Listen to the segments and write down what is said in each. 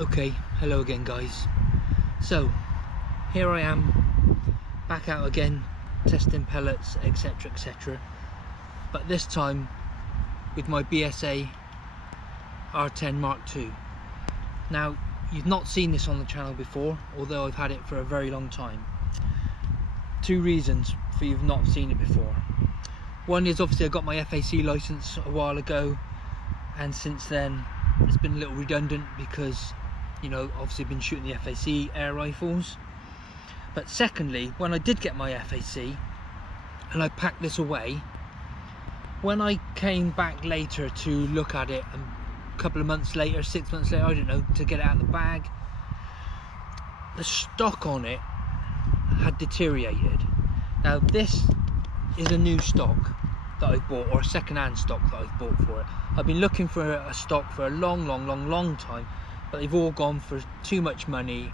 Okay, hello again guys. So here I am back out again testing pellets, etc, etc, but this time with my BSA R10 MK2. Now you've not seen this on the channel before, although I've had it for a very long time. Two reasons for you've not seen it before. One is obviously I got my FAC license a while ago, and since then it's been a little redundant because, you know, obviously I've been shooting the FAC air rifles. But secondly, when I did get my FAC and I packed this away, when I came back later to look at it, a couple of months later, 6 months later, I don't know, to get it out of the bag, the stock on it had deteriorated. Now this is a new stock that I bought, or a second-hand stock that I've bought for it. I've been looking for a stock for a long time, but they've all gone for too much money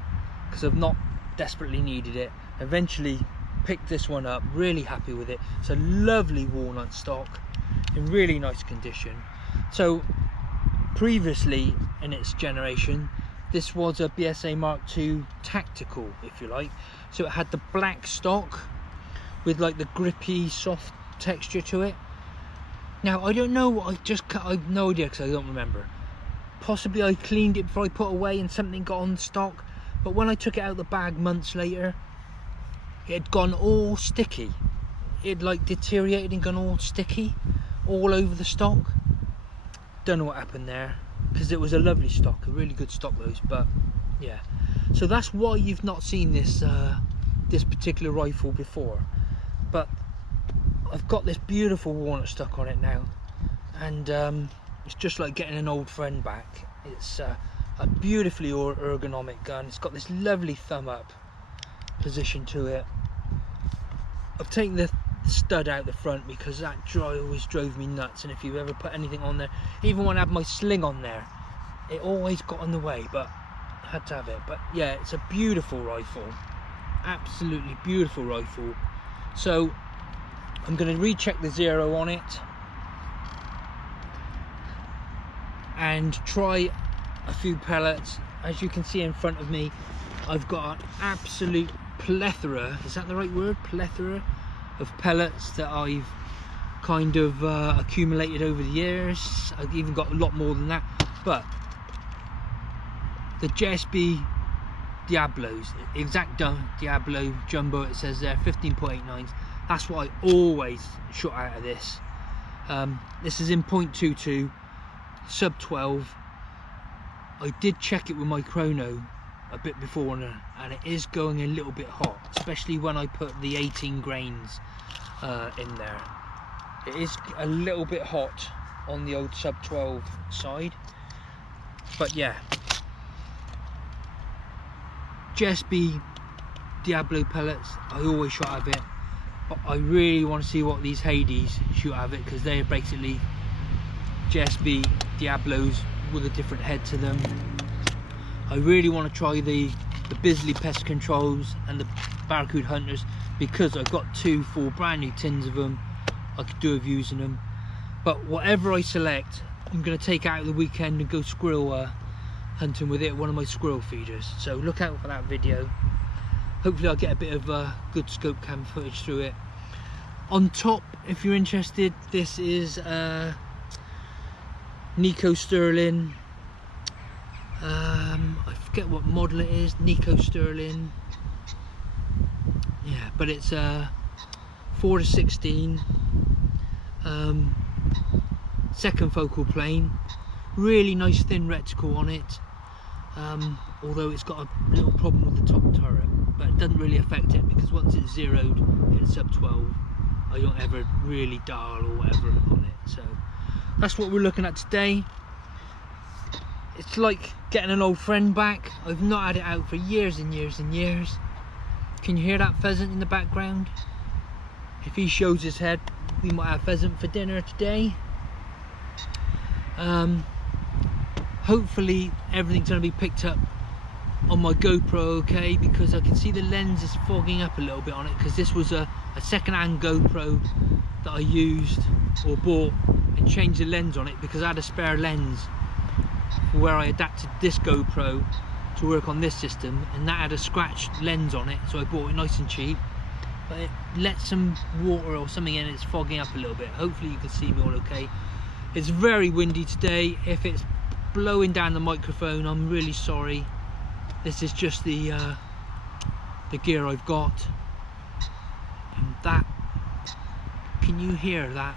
because I've not desperately needed it. Eventually picked this one up, really happy with it. It's a lovely walnut stock in really nice condition. So previously in its generation, this was a BSA MK2 tactical, if you like. So it had the black stock with like the grippy soft texture to it. Now I don't know, I've no idea because I don't remember. Possibly I cleaned it before I put away and something got on the stock, but when I took it out of the bag months later, it had gone all sticky. It like deteriorated and gone all sticky all over the stock. Don't know what happened there, because it was a lovely stock, a really good stock those, but yeah. So that's why you've not seen this this particular rifle before. But I've got this beautiful walnut stock on it now, and it's just like getting an old friend back. It's a beautifully ergonomic gun. It's got this lovely thumb up position to it. I've taken the stud out the front because that always drove me nuts, and if you ever put anything on there, even when I had my sling on there, it always got in the way, but I had to have it. But yeah, it's a beautiful rifle, absolutely beautiful rifle. So I'm going to recheck the zero on it and try a few pellets. As you can see in front of me, I've got an absolute plethora, is that the right word, plethora of pellets that I've kind of accumulated over the years. I've even got a lot more than that, but the JSB Diablos, exact Diablo jumbo, it says there, 15.89s. That's what I always shot out of this. This is in .22, sub 12. I did check it with my chrono a bit before, and it is going a little bit hot, especially when I put the 18 grains in there. It is a little bit hot on the old sub 12 side, but yeah. JSB Diablo pellets, I always shot out of it, but I really want to see what these Hades shoot out of it, because they are basically JSB Diablos with a different head to them. I really want to try the Bisley pest controls and the Barracuda hunters, because I've got 2 full brand new tins of them. I could do with using them, but whatever I select, I'm going to take out the weekend and go squirrel hunting with it, one of my squirrel feeders. So look out for that video. Hopefully I'll get a bit of good scope cam footage through it. On top, if you're interested, this is Nico Sterling. I forget what model it is, Nico Sterling. Yeah, but it's 4-16, second focal plane. Really nice thin reticle on it. Although it's got a little problem with the top turret, but it doesn't really affect it, because once it's zeroed in sub 12, I don't ever really dial or whatever on it. So that's what we're looking at today. It's like getting an old friend back. I've not had it out for years and years and years. Can you hear that pheasant in the background? If he shows his head, we might have pheasant for dinner today. Hopefully everything's going to be picked up on my GoPro okay, because I can see the lens is fogging up a little bit on it, because this was a second-hand GoPro that I used or bought and changed the lens on it because I had a spare lens for where I adapted this GoPro to work on this system, and that had a scratched lens on it, so I bought it nice and cheap. But it let some water or something in, it's fogging up a little bit. Hopefully you can see me all okay. It's very windy today. If it's blowing down the microphone, I'm really sorry. This is just the gear I've got. And that, can you hear that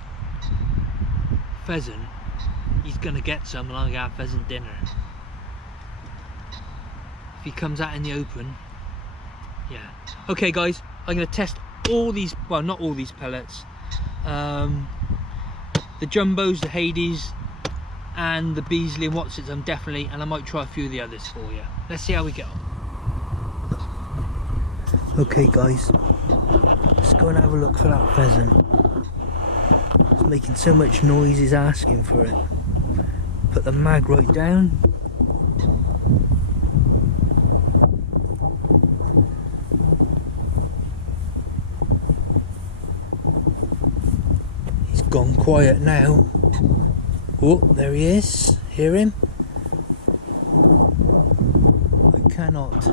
pheasant? He's gonna get some and I'm gonna have pheasant dinner. If he comes out in the open, yeah. Okay guys, I'm gonna test all these, well not all these pellets, the jumbos, the Hades and the Beasley and Watsits, definitely, and I might try a few of the others for you. Let's see how we get on. Okay guys, let's go and have a look for that pheasant. It's making so much noise, he's asking for it. Put the mag right down. He's gone quiet now. Oh, there he is. Hear him? I cannot.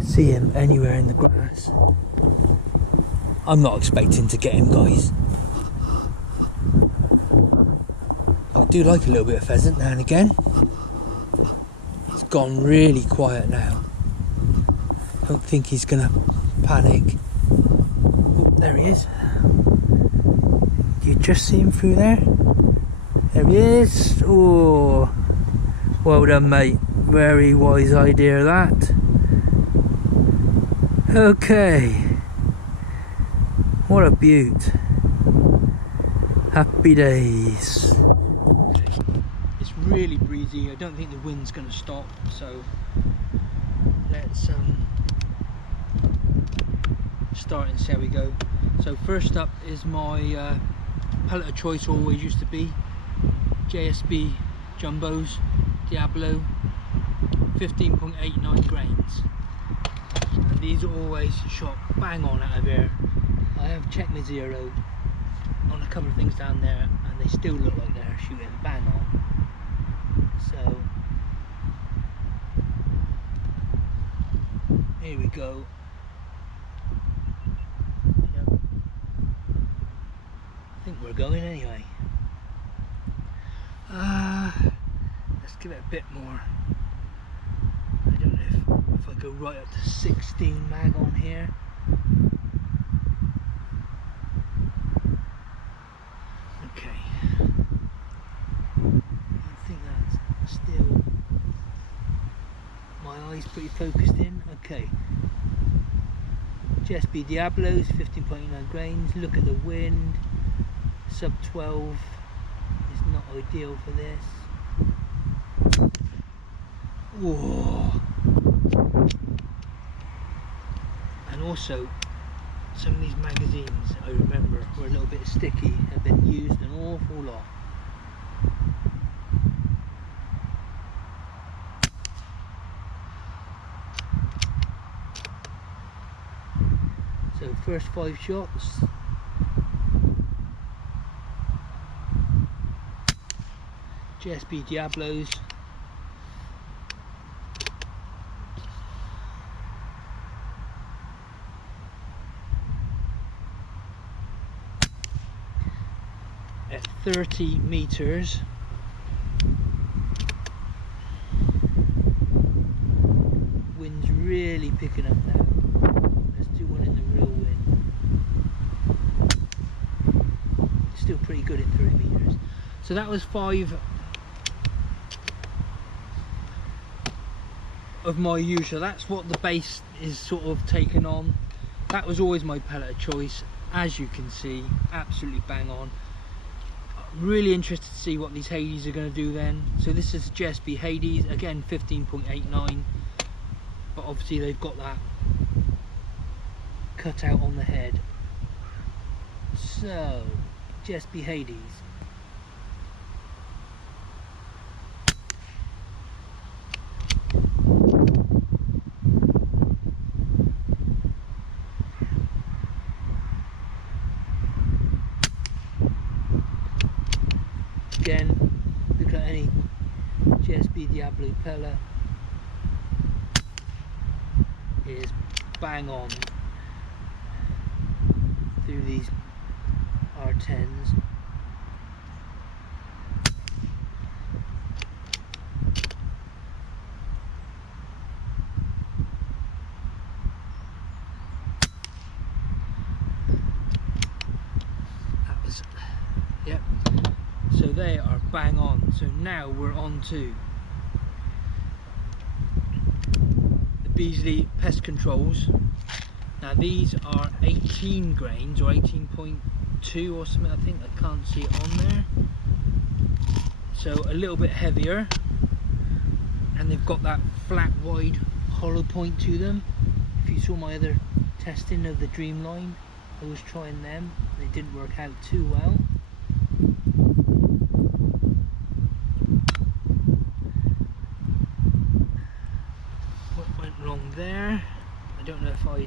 See him anywhere in the grass. I'm not expecting to get him, guys. I do like a little bit of pheasant now and again. It's gone really quiet now. Don't think he's gonna panic. Oh, there he is. You just see him through there? There he is. Oh, well done, mate. Very wise idea, that. Okay, what a beaut. Happy days. It's really breezy. I don't think the wind's going to stop, so let's start and see how we go. So first up is my pellet of choice, always used to be JSB Jumbos Diablo, 15.89 grains. And these are always shot bang on out of here. I have checked my zero on a couple of things down there and they still look like they're shooting bang on. So here we go. Yep. I think we're going anyway. Let's give it a bit more. I don't know if I go right up to 16 mag on here. Okay. I think that's still, my eyes pretty focused in. Okay. JSB Diablos, 15.9 grains. Look at the wind. Sub 12 is not ideal for this. Whoa. And also, some of these magazines I remember were a little bit sticky, have been used an awful lot. So first 5 shots. JSB Diablos. At 30 meters. Wind's really picking up now. Let's do one in the real wind. Still pretty good at 30 meters. So that was 5 of my usual. That's what the base is sort of taken on. That was always my pellet of choice, as you can see, absolutely bang on. Really interested to see what these Hades are going to do then. So this is JSB Hades, again 15.89, but obviously they've got that cut out on the head. So JSB Hades. again, look at any JSB Diablo pellet, is bang on through these R10s. That was, yep. So they are bang on. So now we're on to the Beasley pest controls. Now these are 18 grains or 18.2 or something, I think. I can't see it on there. So a little bit heavier, and they've got that flat wide hollow point to them. If you saw my other testing of the Dreamline, I was trying them. They didn't work out too well. What went wrong there? I don't know if I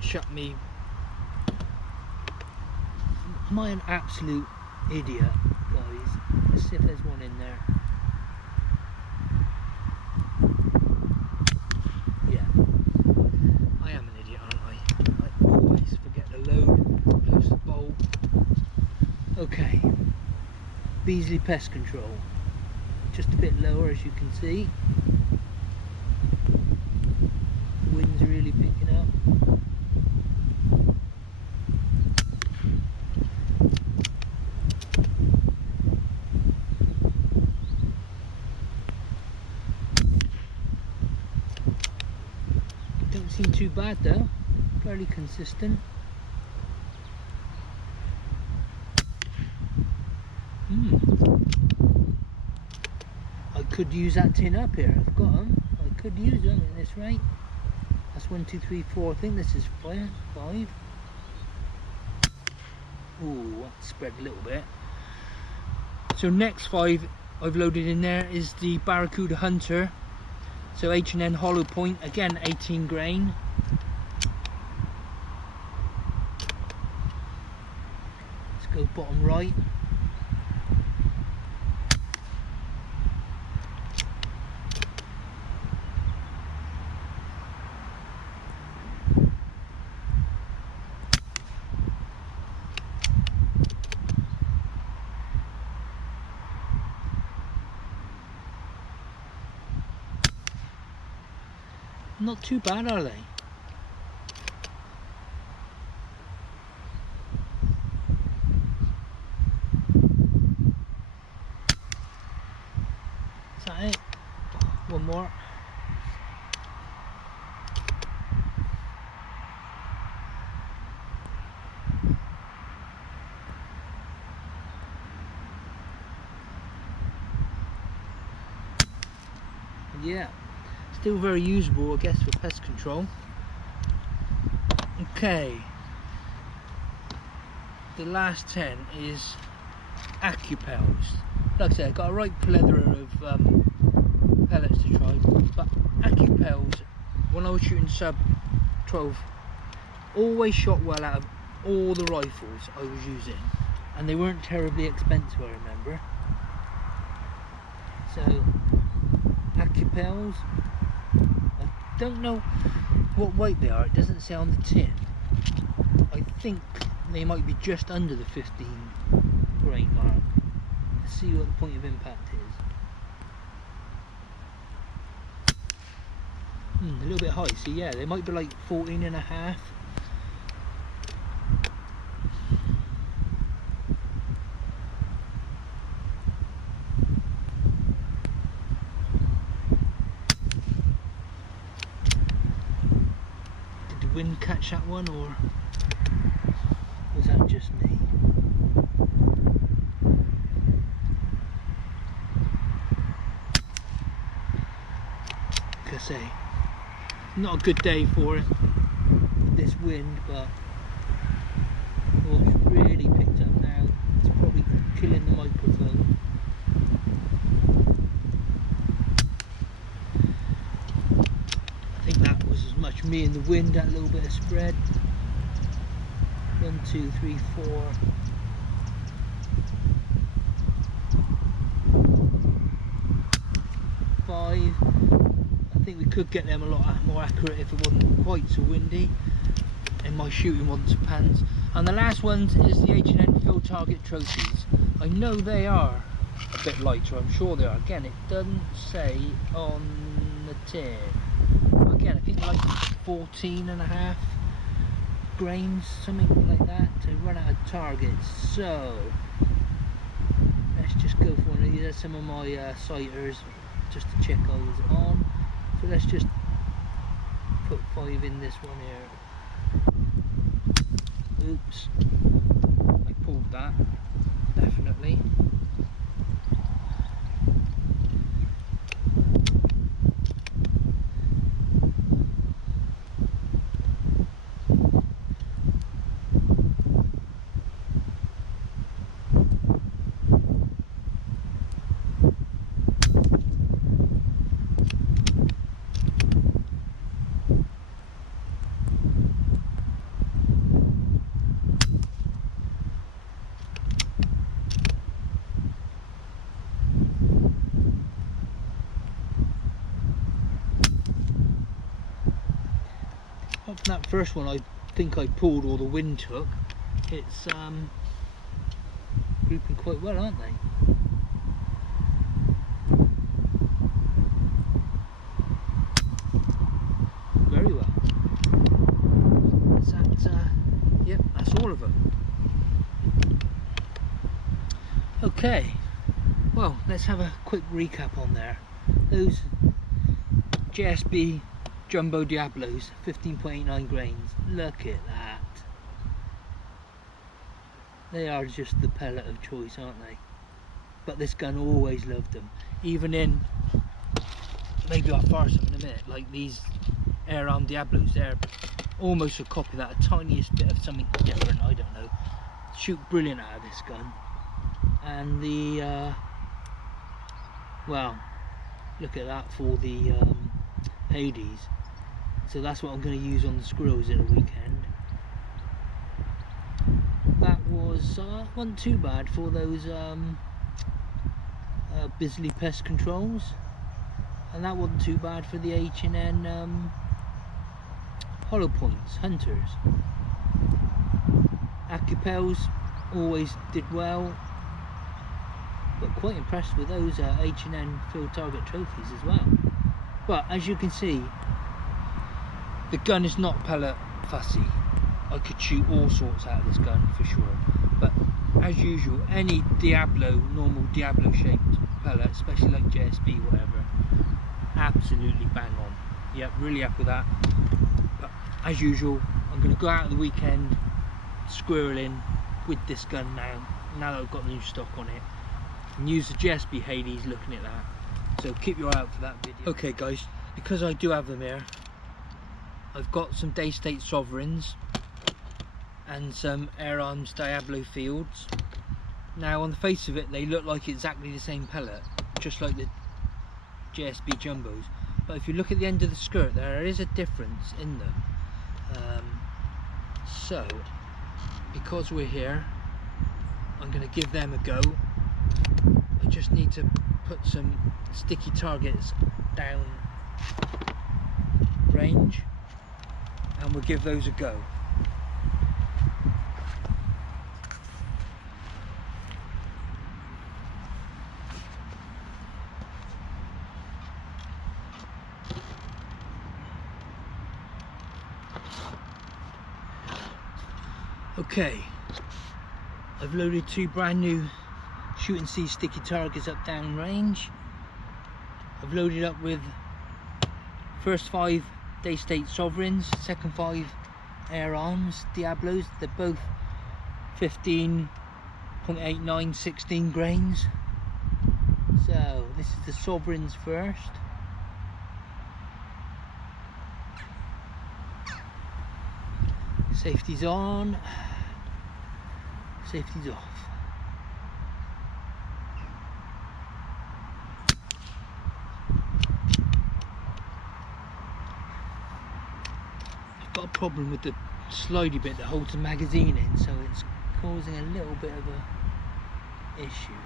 shut me. Am I an absolute idiot, guys? Let's see if there's one in there. Yeah, I am an idiot, aren't I? I always forget to load, close the bolt. Okay, Beasley pest control, just a bit lower as you can see. Wind's really picking up. Don't seem too bad though, fairly consistent. I could use that tin up here, I've got them. I could use them at this rate. That's 1, 2, 3, 4, I think this is 5. Ooh, that spread a little bit. So next 5 I've loaded in there is the Barracuda Hunter. So H&N hollow point, again 18 grain. Let's go bottom right. Not too bad, are they? Is that it? One more. Yeah. Still very usable, I guess, for pest control. Okay, the last 10 is Accupels. Like I said, I got a right plethora of pellets to try, but Accupels, when I was shooting sub 12, always shot well out of all the rifles I was using, and they weren't terribly expensive, I remember. So Accupels, I don't know what weight they are, it doesn't say on the tin. I think they might be just under the 15 grain mark. Let's see what the point of impact is. A little bit high, so yeah, they might be like 14.5. Wind catch that one, or was that just me? Like I say, not a good day for it, this wind, but oh, it's really picked up now. It's probably killing the microphone. That was as much me and the wind, that little bit of spread. 1, 2, 3, 4. 5. I think we could get them a lot more accurate if it wasn't quite so windy in my shooting ones pans. And the last ones is the H&N Field Target Trophies. I know they are a bit lighter, I'm sure they are. Again, it doesn't say on the tin. Again, I think like 14.5 grains, something like that, to run out of targets. So let's just go for one of these. There's some of my sighters just to check I was on. So let's just put 5 in this one here. Oops, I pulled that, definitely. That first one I think I pulled or the wind took. It's grouping quite well, aren't they? Very well. Is that, yep, that's all of them. Okay, well, let's have a quick recap on there. Those JSB Jumbo Diablos, 15.89 grains. Look at that. They are just the pellet of choice, aren't they? But this gun always loved them. Even in, maybe I'll fire some in a minute, like these R10 Diablos, they're almost a copy of that, a tiniest bit of something different, I don't know. Shoot brilliant out of this gun. And the, well, look at that for the Hades. So that's what I'm going to use on the squirrels at the weekend. That was wasn't too bad for those Bisley pest controls, and that wasn't too bad for the H&N hollow points hunters. Accupels always did well, but quite impressed with those H&N Field Target Trophies as well. But as you can see, the gun is not pellet fussy. I could shoot all sorts out of this gun for sure. But as usual, any Diablo, normal Diablo shaped pellet, especially like JSB, whatever, absolutely bang on. Yep, really happy with that. But as usual, I'm going to go out of the weekend squirreling with this gun now that I've got the new stock on it, and use the JSB Hades looking at that. So keep your eye out for that video. Okay guys, because I do have them here, I've got some Daystate Sovereigns and some R10 Diablo Fields. Now on the face of it they look like exactly the same pellet, just like the JSB Jumbos, but if you look at the end of the skirt there is a difference in them. So because we're here, I'm going to give them a go. I just need to put some sticky targets down range and we'll give those a go. Okay, I've loaded 2 brand new Shoot and See sticky targets up down range. I've loaded up with first 5 Daystate Sovereigns, second 5 R10 Diablos. They're both 15.89, 16 grains. So this is the Sovereigns first. Safety's on, safety's off. I've got a problem with the slidey bit that holds the magazine in, so it's causing a little bit of a issue.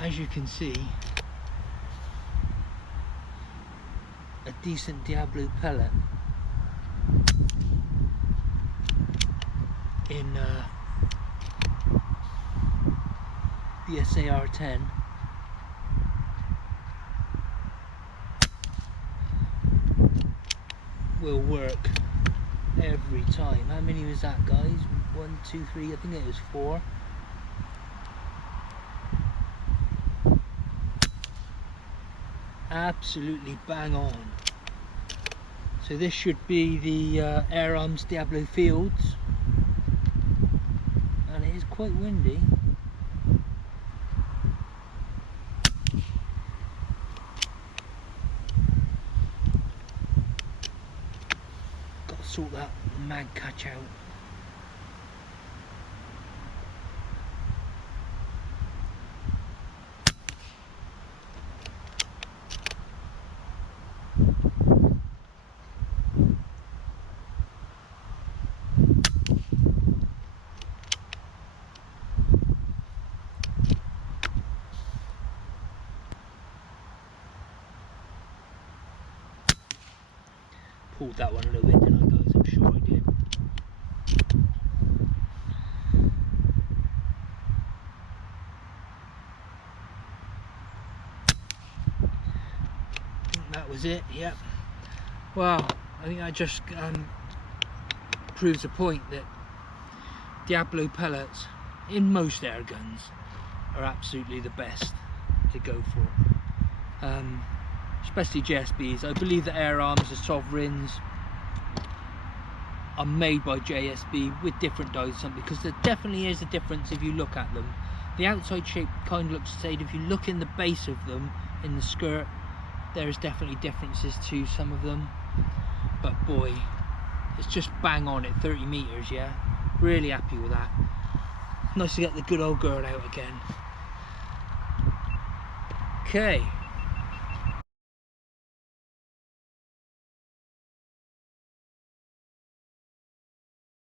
as you can see, a decent Diablo pellet in BSA R10 will work every time. How many was that, guys? 1, 2, 3, I think it was 4. Absolutely bang on. So this should be the Air Arms Diablo Fields, and it is quite windy. Got to sort that mag catch out. Pulled that one a little bit, didn't I, guys? I'm sure I did. I think that was it, yep. Well, I think that just proves the point that Diablo pellets in most air guns are absolutely the best to go for. Especially JSBs. I believe that Air Arms, the Sovereigns, are made by JSB with different dies or something, because there definitely is a difference if you look at them. The outside shape kind of looks the same. If you look in the base of them, in the skirt, there is definitely differences to some of them. But boy, it's just bang on at 30 meters, yeah? Really happy with that. Nice to get the good old girl out again. Okay.